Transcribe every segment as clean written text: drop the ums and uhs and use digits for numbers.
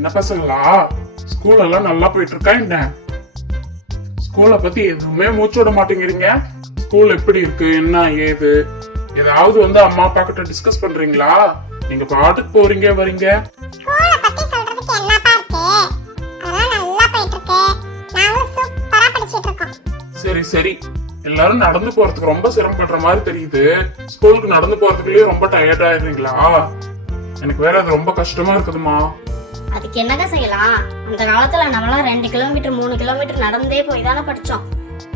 என்ன பசங்களா, ஸ்கூல் எல்லாம் நல்லா போயிட்டு இருக்கா என்ன? ஸ்கூலை பத்தி எதுவுமே மூச்சு விட மாட்டேங்கிறீங்க. ஸ்கூல் எப்படி இருக்கு, என்ன ஏது, ஏதாவது வந்து அம்மா அப்பா கிட்ட டிஸ்கஸ் பண்றீங்களா? நீங்க பாட்டுக்கு போறீங்க வரீங்க. ஸ்கூலை பத்தி சொல்றதுக்கு என்னப்பா இருக்கு? அதெல்லாம் நல்லா போயிட்டு இருக்கு. நாங்களும் சூப்பரா படிச்சிட்டு இருக்கோம். சரி சரி, எல்லாரும் நடந்து போறதுக்கு ரொம்ப சிரமப்படுற மாதிரி தெரியுது. ஸ்கூலுக்கு நடந்து போறதுக்குள்ளே ரொம்ப டயர்ட் ஆயிடுறீங்களா? எனக்கு வேற அது ரொம்ப கஷ்டமா இருக்குதுமா. அதுக்கு என்னங்க செய்யலாம்? அந்த காலத்துல நம்மளாம் 2 கிலோமீட்டர் 3 கிலோமீட்டர் நடந்தே போய் தானே படிச்சோம்.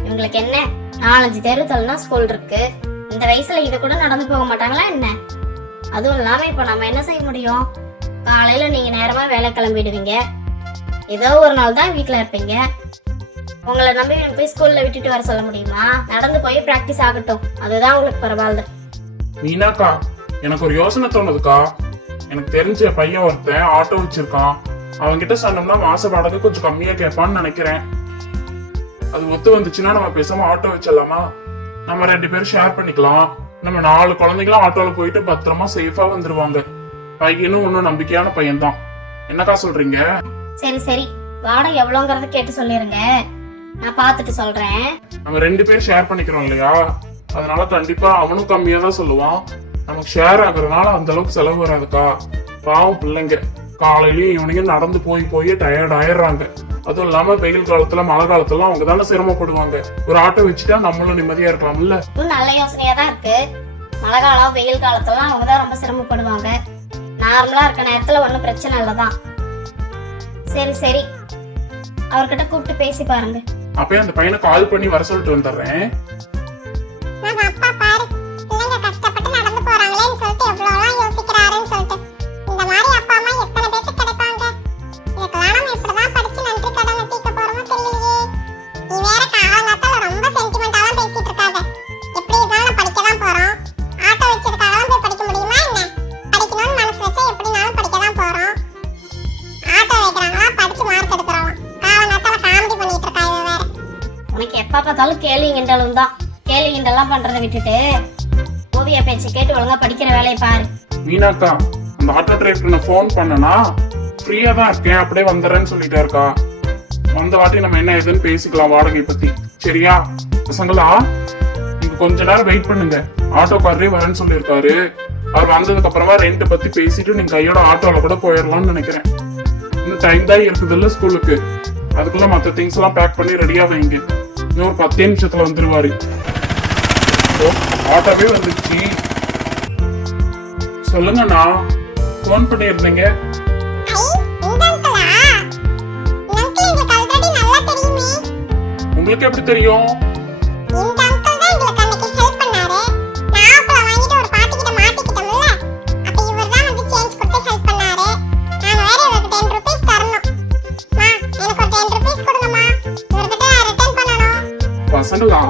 இவங்களுக்கு என்ன 4-5 தெரு தள்ளினா ஸ்கூல் இருக்கு. இந்த வயசுல இதை கூட நடந்து போக மாட்டாங்களா என்ன? அதுவும் இல்லாம இப்ப நம்ம என்ன செய்ய முடியும்? காலையில நீங்க நேரமா வேலை கிளம்பிடுவீங்க, ஏதோ ஒரு நாள் தான் வீட்டுல இருப்பீங்க. உங்களை நம்பி போய் ஸ்கூல்ல விட்டுட்டு வர சொல்ல முடியுமா? நடந்து போய் பிராக்டிஸ் ஆகட்டும், அதுதான் உங்களுக்கு பரவாயில்ல. மீனாக்கா, எனக்கு ஒரு யோசனை தோணுதுக்கா. எனக்கு தெரிஞ்ச பையன் ஒருத்தன் ஆட்டோ வச்சிருக்கான். அவன்கிட்ட சொன்னோம்னா மாச வாடகை கொஞ்சம் கம்மியா கேட்பான்னு நினைக்கிறேன். அது ஒத்து வந்துச்சுன்னா நம்ம பேசாம ஆட்டோ வச்சிடலாமா? நம்ம 2 பேரும் ஷேர் பண்ணிக்கலாம். நம்ம 4 குழந்தைங்களும் ஆட்டோல போயிட்டு பத்திரமா சேஃபா வந்துருவாங்க. பையனும் ஒன்னும் நம்பிக்கையான பையன் தான். என்னக்கா சொல்றீங்க? சரி சரி, வாடகை எவ்வளோங்கறத கேட்டு சொல்லிருங்க, நான் பாத்துட்டு சொல்றேன். நம்ம 2 பேரும் ஷேர் பண்ணிக்கிறோம் இல்லையா, அதனால கண்டிப்பா அவனும் கம்மியா தான் சொல்லுவான். நமக்கு ஷேர் ஆகுறதுனால அந்த அளவுக்கு செலவு வராதுக்கா. பாவம் பிள்ளைங்க காலையிலயும் ஈவினிங்கும் நடந்து போய் போய் டயர்ட் ஆயிடுறாங்க. அதுவும் இல்லாம வெயில் காலத்துல மழை காலத்துல அவங்க தானே சிரமப்படுவாங்க. ஒரு ஆட்டோ வச்சுட்டா நம்மளும் நிம்மதியா இருக்கலாம்ல. நல்ல யோசனையா தான் இருக்கு. மழை காலம் வெயில் காலத்துல அவங்க தான் ரொம்ப சிரமப்படுவாங்க. நார்மலா இருக்க நேரத்துல ஒன்னும் பிரச்சனை இல்லதான். சரி சரி, அவர்கிட்ட கூப்பிட்டு பேசி பாருங்க. அப்பயே அந்த பையனை கால் பண்ணி வர சொல்லிட்டு வந்துடுறேன். நம்ம அப்பா பாரு, பிள்ளைங்க கஷ்டப்பட்டு நடந்து போறாங்களேன்னு சொல்லிட்டு எவ்வளவுலாம் யோசிக்கிறாருன்னு சொல்லிட்டு. இந்த மாதிரி அப்பா அம்மா எத்தனை பேருக்கு கிடைப்பாங்க? இதுக்கெல்லாம் நம்ம இப்படிதான் படிச்சு நன்றி கடனை தீர்க்க போறோமோ தெரியலையே. நீ வேற காலங்காத்தால ரொம்ப சென்டிமெண்டாலாம் பேசிட்டு இருக்காத. எப்படி இருந்தாலும் படிக்க தான் போறோம். ஆட்டோ வச்சிருக்காலாம் போய் படிக்க முடியுமா என்ன? படிக்கணும்னு மனசு வச்சா எப்படினாலும் படிக்க தான் போறோம். ஆட்டோ வைக்கிறாங்களா, படிச்சு மார்க் எடுக்கிறாங்களாம். காலங்காத்தால காமெடி பண்ணிட்டு இருக்கா இவ வேற. உனக்கு எப்ப பார்த்தாலும் கேள்வி கிண்டலும் தான். கேள்வி கிண்டெல்லாம் பண்றதை விட்டுட்டு ஓவியா பேச்சு கேட்டு ஒழுங்கா படிக்கிற வேலையை பாரு. மீனாக்கா, அந்த ஆட்டோ டிரைவருக்கு நான் போன் பண்ணனா ஃப்ரீயா தான் இருக்கேன், அப்படியே வந்துடுறேன்னு சொல்லிட்டே இருக்கா. வந்த வாட்டி நம்ம என்ன ஏதுன்னு பேசிக்கலாம் வாடகை பத்தி. சரியா பசங்களா? நீங்க கொஞ்ச நேரம் வெயிட் பண்ணுங்க. ஆட்டோக்காரரே வரேன்னு சொல்லியிருக்காரு. அவர் வந்ததுக்கு அப்புறமா ரெண்ட் பத்தி பேசிட்டு நீங்க கையோட ஆட்டோல கூட போயிடலாம்னு நினைக்கிறேன். இன்னும் டைம் தான் இருக்குது இல்ல ஸ்கூலுக்கு. அதுக்குள்ள மத்த திங்ஸ் எல்லாம் பேக் பண்ணி ரெடியா வைங்க. இன்னும் ஒரு 10 நிமிஷத்துல வந்துருவாரு. ஆட்டோவே வந்துச்சு. சொல்லுங்கண்ணா, போன் பண்ணி இருந்தீங்க. உங்களுக்கு எப்படி தெரியும்? பசங்களா,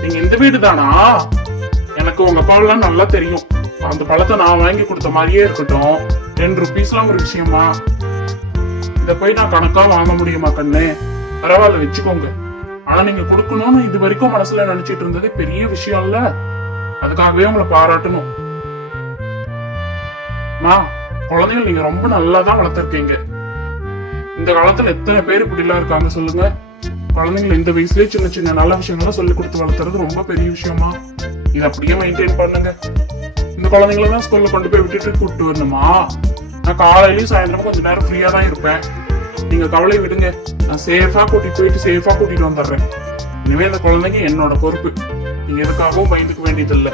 நீங்க இந்த வீடு தானா? எனக்கு உங்க பால்லாம் நல்லா தெரியும். அந்த பழத்தை நான் வாங்கி கொடுத்த மாதிரியே இருக்கட்டும். 10 ரூபீஸ்லாம் ஒரு விஷயமா? இத போய் நான் கணக்கா வாங்க முடியுமா கண்ணு? பரவாயில்ல வச்சுக்கோங்க. ஆனா நீங்க கொடுக்கணும்னு இது வரைக்கும் மனசுல நினைச்சிட்டு இருந்தது பெரிய விஷயம் இல்ல. அதுக்காகவே உங்களை பாராட்டணும். குழந்தைகள் நீங்க ரொம்ப நல்லா தான் வளர்த்திருக்கீங்க. இந்த காலத்துல எத்தனை பேர் இப்படி எல்லாம் இருக்காங்க சொல்லுங்க. குழந்தைங்களை இந்த வயசுலயே சின்ன சின்ன நல்ல விஷயங்கள்லாம் சொல்லி கொடுத்து வளர்த்துறது ரொம்ப பெரிய விஷயமா. இதை அப்படியே மெயின்டைன் பண்ணுங்க. இந்த குழந்தைங்கள தான் ஸ்கூல்ல கொண்டு போய் விட்டுட்டு கூப்பிட்டு வரணுமா? நான் காலையிலயும் சாயந்தரம் கொஞ்ச நேரம் ஃப்ரீயா தான் இருப்பேன். நீங்க கவலை விடுங்க. நான் சேஃபா கூட்டிட்டு போயிட்டு சேஃபா கூட்டிட்டு வந்துடுறேன். இனிமே இந்த குழந்தைங்க என்னோட பொறுப்பு. நீங்க எதுக்காகவும் பயந்துக்க வேண்டியது இல்ல.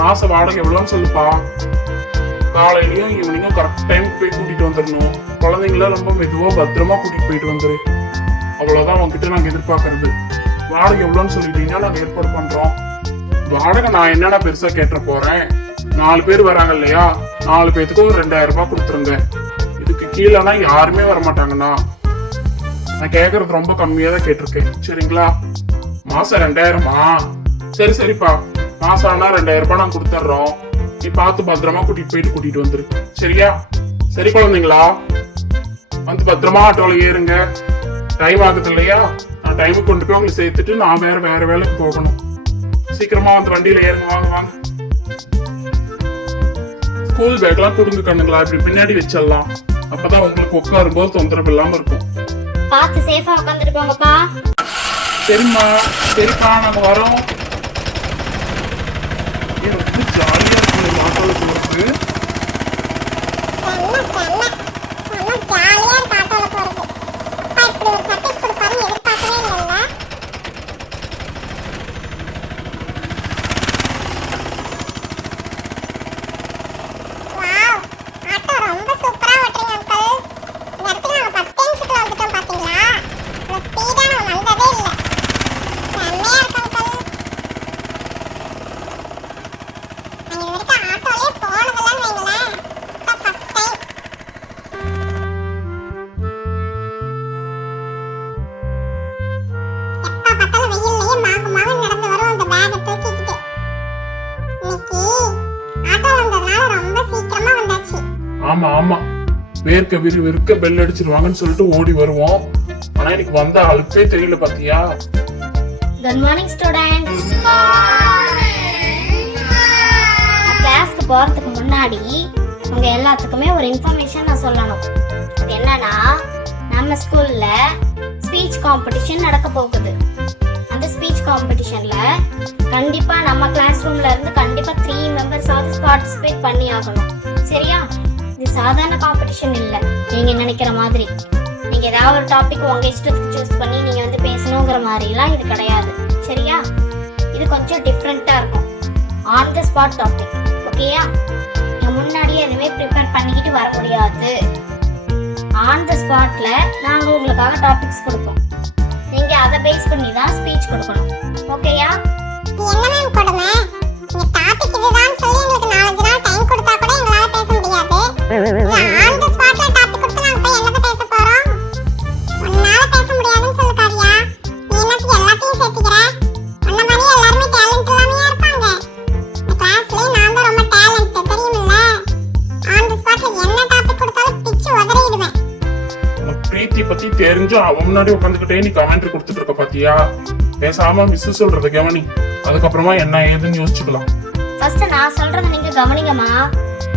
மாச வாடகை எவ்வளவுன்னு சொல்லுப்பா. காலையிலயும் ஈவினிங்கும் கரெக்ட் டைம் போய் கூட்டிட்டு வந்துடணும். குழந்தைங்கள ரொம்ப மெதுவா பத்திரமா கூட்டிட்டு போயிட்டு வந்துரு. அவ்வளவுதான் உங்ககிட்ட நாங்க எதிர்பார்க்கறது. வாடகை எவ்வளவுன்னு சொல்லிட்டீங்கன்னா நாங்க ஏற்பாடு பண்றோம். வாடகை நான் என்னடா பெருசா கேட்ட போறேன். 4 பேர் வராங்க இல்லையா, 4 பேத்துக்கும் 2000 ரூபாய் கொடுத்துருங்க. இதுக்கு கீழேனா யாருமே வரமாட்டாங்கண்ணா. நான் கேக்குறது ரொம்ப கம்மியா தான் கேட்டிருக்கேன். சரிங்களா? மாசம் 2000மா? சரி சரிப்பா, மாசம் ஆனா 2000 ரூபாய் நான் கொடுத்துட்றோம். நீ பார்த்து பத்திரமா கூட்டிட்டு வந்துரு. சரியா? சரி குழந்தைங்களா, வந்து பத்திரமா ஆட்டோல ஏறுங்க. டைம் ஆகுது இல்லையா? நான் டைமுக்கு கொண்டு போய் உங்களை சேர்த்துட்டு நான் வேற வேலைக்கு போகணும். சீக்கிரமா வந்து வண்டியில ஏறுங்க. வாங்க வாங்க. ஸ்கூல் பேக்லாம் கொடுங்க கண்ணுங்களா, இப்படி பின்னாடி வச்சிடலாம். அப்பதான் உங்களுக்கு உட்காரும்போது தொந்தரவு இல்லாம இருக்கும். பார்த்து சேஃபா உட்காந்துட்டு போங்கப்பா. சரிம்மா, சரிப்பா, நாங்க வரோம். ரொம்ப ஜாலியா இருக்கு ஆட்டோல போறது. செம்ம செம்ம செம்ம ஜாலியா இருக்கு ஆட்டோல போறது. அப்பா இப்படி ஒரு சர்ப்ரைஸ் கொடுப்பாருன்னு எதிர்பார்க்கவே இல்லைல்ல. வாவ், ஆட்டோ ரொம்ப சூப்பரா ஓட்டுறீங்க அங்கிள். இந்த இடத்துக்கு நாங்க 10 நிமிஷத்துல வந்துட்டோம் பாத்தீங்களா? இவ்வளவு ஸ்பீடா நான் வந்ததே இல்ல. செம்மையா இருக்கு அங்கிள். நாங்க இது வரைக்கும் ஆட்டோலயே போனதெல்லாம் வைங்களேன். இதான் ஃபர்ஸ்ட் டைம். எப்ப பார்த்தாலும் வெயில்லயே மாகு நடந்து வரும் அந்த பேக்கை தூக்கிக்கிட்டு. இன்னைக்கு ஆட்டோ வந்ததுனால ரொம்ப சீக்கிரமா வந்தாச்சு. ஆமா ஆமா, வெறுக்க பெல் அடிச்சிருவாங்கன்னு சொல்லிட்டு ஓடி வருவோம். ஆனா எனக்கு வந்த அழுப்பே தெரியல பாத்தியா? Good morning students. கிளாஸ்க்கு போறதுக்கு முன்னாடி உங்க எல்லாத்துக்குமே ஒரு இன்ஃபர்மேஷன் நான் சொல்லணும். அது என்னன்னா, நம்ம ஸ்கூல்ல ஸ்பீச் காம்படிஷன் நடக்க போகுது. அந்த ஸ்பீச் காம்படிஷன்ல கண்டிப்பா நம்ம கிளாஸ் ரூம்ல இருந்து கண்டிப்பா 3 மெம்பர்ஸ் ஆவது பார்ட்டிசிபேட் பண்ணி ஆகணும். சரியா? இது சாதாரண காம்படிஷன் இல்ல நீங்க நினைக்கிற மாதிரி. நீங்க ஏதாவது ஒரு டாபிக் உங்க இஷ்டத்துக்கு சூஸ் பண்ணி நீங்க வந்து பேசணுங்கிற மாதிரி எல்லாம் இது கிடையாது. சரியா? இது கொஞ்சம் டிஃப்ரெண்டா இருக்கும். On the spot topic. ஓகேயா? நீங்க முன்னாடியே எதுவுமே ப்ரிப்பேர் பண்ணிக்கிட்டு வர முடியாது. ஆன் த ஸ்பாட்ல நாங்க உங்களுக்காக டாபிக்ஸ் கொடுப்போம். நீங்க அதை பேஸ் பண்ணி தான் ஸ்பீச் கொடுக்கணும். ஓகேயா? இது என்ன மேம் கொடுமை? நீங்க டாபிக் இதுதான் சொல்லி எங்களுக்கு 4 நாள் டைம் கொடுத்தா கூட எங்களால பேச முடியாது. நீங்க ஆன் தி ஸ்பாட்ல டாபிக் கொடுத்து நாங்க போய் என்னத பேச போறோம்? உன்னால பேச முடியாதுன்னு சொல்லு காவியா. நீ என்னத்துக்கு எல்லாத்தையும் சேர்த்துக்கிற? உன்ன மாதிரி எல்லாரும் டேலண்ட் இல்லாமயா இருப்பாங்க? இந்த கிளாஸ்லயே நான் தான் ரொம்ப டேலண்ட் தெரியுமில்ல. ஆன் தி ஸ்பாட்ல என்ன டாபிக் கொடுத்தாலும் பிச்சு உதறிடுவேன். உனக்கு பிரீத்தி பத்தி தெரிஞ்சும் அவன் முன்னாடி உட்காந்துக்கிட்டே நீ கமெண்ட்ரி கொடுத்துட்டு இருக்க பாத்தியா? பேசாம மிஸ் சொல்றத கவனி. அதுக்கப்புறமா என்ன ஏதுன்னு யோசிச்சுக்கலாம். ஃபர்ஸ்ட் நான் சொல்றத நீங்க கவனிங்கம்மா.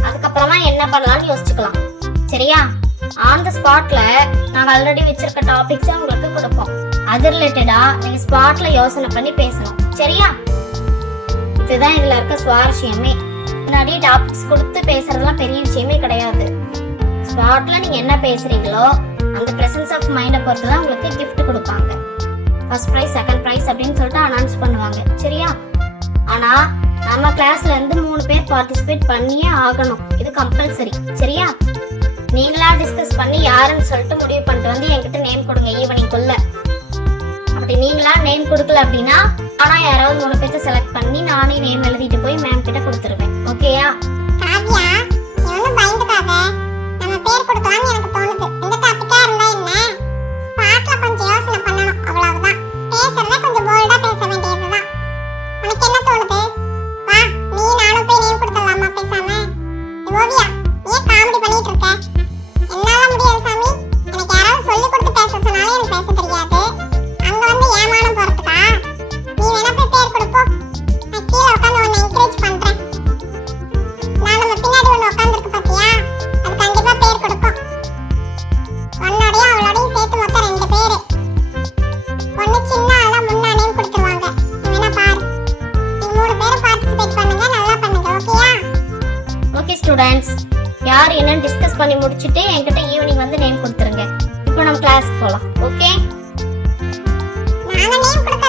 அதுக்கப்புறமா என்ன பண்ணலாம்னு யோசிச்சுக்கலாம். சரியா? ஆன் தி ஸ்பாட்ல நாங்க ஆல்ரெடி வச்சிருக்க டாபிக்ஸ் உங்களுக்கு கொடுப்போம். அது ரிலேட்டடா நீங்க ஸ்பாட்ல யோசனை பண்ணி பேசணும். சரியா? இதுதான் இதுல இருக்க சுவாரஸ்யமே. முன்னாடி டாபிக்ஸ் கொடுத்து பேசுறதுலாம் பெரிய விஷயமே கிடையாது. ஸ்பாட்ல நீங்க என்ன பேசுறீங்களோ அந்த பிரசன்ஸ் ஆஃப் மைண்ட பொறுத்து தான் உங்களுக்கு gift கொடுப்பாங்க. ஃபர்ஸ்ட் பிரைஸ், செகண்ட் பிரைஸ் அப்படின்னு சொல்லிட்டு அனௌன்ஸ் பண்ணுவாங்க. சரியா? ஆனா நம்ம கிளாஸ்ல இருந்து 3 பேர் பார்ட்டிசிபேட் பண்ணியே ஆகணும். இது கம்பல்சரி. சரியா? நீங்களா டிஸ்கஸ் பண்ணி யாருன்னு சொல்லிட்டு முடிவு பண்ணிட்டு வந்து என்கிட்ட நேம் கொடுங்க ஈவினிங்குள்ள. அப்படி நீங்களா நேம் கொடுக்கல அப்படின்னா ஆனா யாராவது 3 பேர்த்த செலக்ட் பண்ணி நானே நேம் எழுதிட்டு போய் மேம் கிட்ட கொடுத்துருவேன். ஓகேயா? காவியா, நீ ஒன்னும் பயந்துக்காத. நம்ம பேர் கொடுக்கலாம்னு எனக்கு தோணுது. இந்த டாபிக்கா இருந்தா என்ன? ஸ்பாட்ல கொஞ்சம் யோசனை பண்ணணும், அவ்வளவுதான். பேசுறத கொஞ்சம் போல்டா பேச வேண்டியதுதான். உனக்கு என்ன தோணுது? வா, நீ நானும் போய் நேம் கொடுத்துடலாமா பேசாம? ஓவியா, நீ காமெடி பண்ணிட்டு இருக்க. என்னால முடியாது சாமி. எனக்கு யாராவது சொல்லி கொடுத்து பேச சொன்னாலே எனக்கு பேச தெரியாது. அங்க வந்து ஏமானம் போறதுக்கா? நீ வேணா போய் பேர் கொடுப்போ. நான் கீழே உட்காந்து உன்னை என்கரேஜ் பண்றேன். நான் நம்ம பின்னாடி ஒன்று உட்காந்துருக்கு பாத்தியா? அது கண்டிப்பா பேர் கொடுக்கும். உன்னோடையும் அவளோடையும் சேர்த்து மொத்தம் 2 பேரு. ஒன்னு சின்ன ஆளா முன்னா நேம் கொடுத்துருவாங்க. நீ வேணா பாரு. நீ 3 பேரும் பார்ட்டிசிபேட் பண்ணுங்க, நல்லா பண்ணுங்க. ஓகேயா? ஓகே ஸ்டூடெண்ட்ஸ், யார் என்னன்னு டிஸ்கஸ் பண்ணி முடிச்சிட்டு என்கிட்ட ஈவினிங் வந்து நேம் கொடுத்துருங்க. இப்போ நம்ம கிளாஸ்க்கு போலாம். ஓகே? நாங்க நேம் கொடுக்க